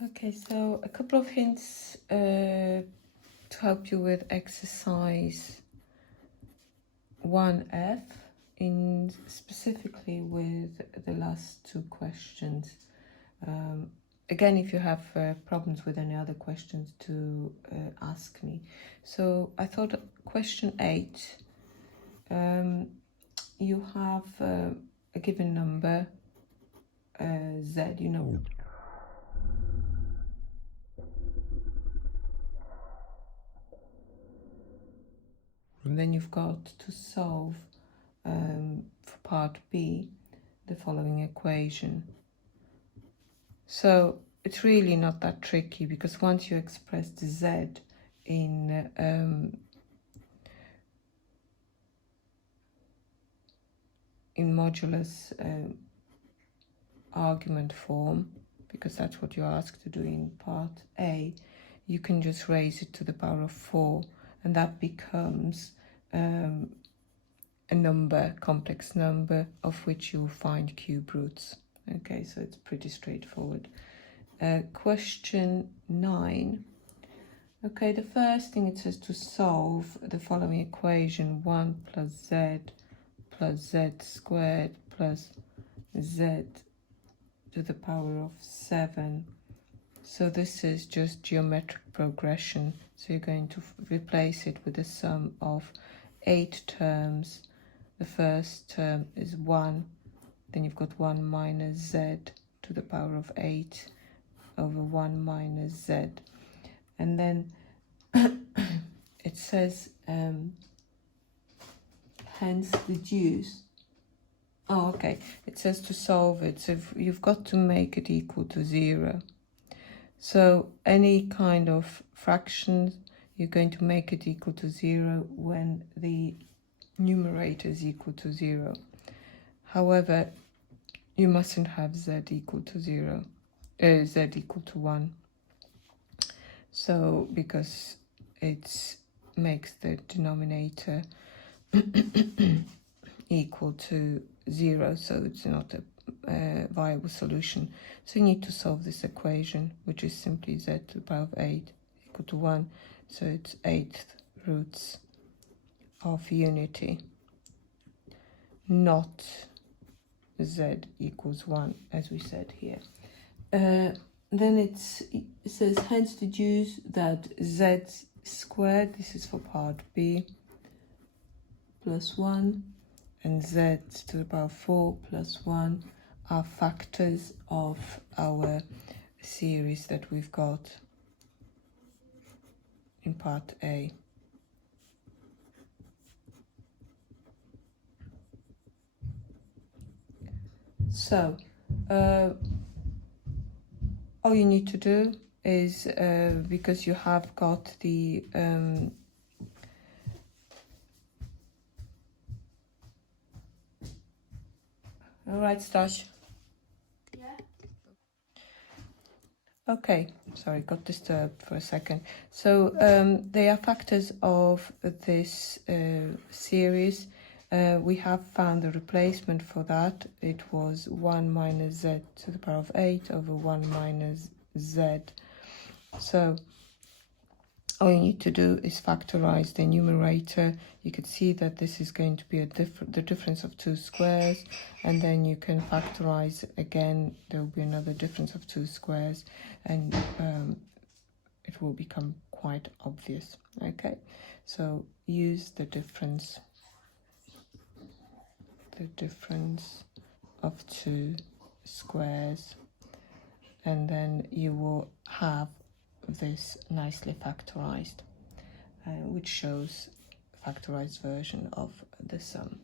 Okay, so a couple of hints to help you with exercise 1F, in specifically with the last two questions. Again, if you have problems with any other questions, to ask me. So I thought question 8, you have a given number, Z, you know. And then you've got to solve for part B the following equation. So it's really not that tricky, because once you express the Z in modulus argument form, because that's what you're asked to do in part A, you can just raise it to the power of 4, and that becomes a number, complex number, of which you'll find cube roots. Okay, so it's pretty straightforward. Question 9. Okay, the first thing, it says to solve the following equation: 1 plus z squared plus z to the power of 7. So this is just geometric progression. So you're going to replace it with the sum of 8 terms. The first term is 1, then you've got 1 minus z to the power of 8 over 1 minus z. And then it says, hence deduce. Oh, okay. It says to solve it. So you've got to make it equal to 0. So any kind of fraction, you're going to make it equal to 0 when the numerator is equal to 0. However, you mustn't have z equal to 0, z equal to 1. So because it makes the denominator equal to 0, so it's not a viable solution. So you need to solve this equation, which is simply z to the power of 8 equal to 1. So it's 8th roots of unity, not z equals 1, as we said here. Then it says, hence deduce that z squared, this is for part B, plus 1, and z to the power of 4 plus 1 are factors of our series that we've got in part A. So all you need to do is, because you have got the all right, Stash. Yeah. Okay, sorry, got disturbed for a second. So they are factors of this series. We have found the replacement for that. It was 1 minus z to the power of 8 over 1 minus z. So all you need to do is factorize the numerator. You could see that this is going to be the difference of 2 squares, and then you can factorize again. There will be another difference of 2 squares, and it will become quite obvious. Okay, so use the difference of 2 squares, and then you will have this nicely factorized, which shows factorized version of the sum.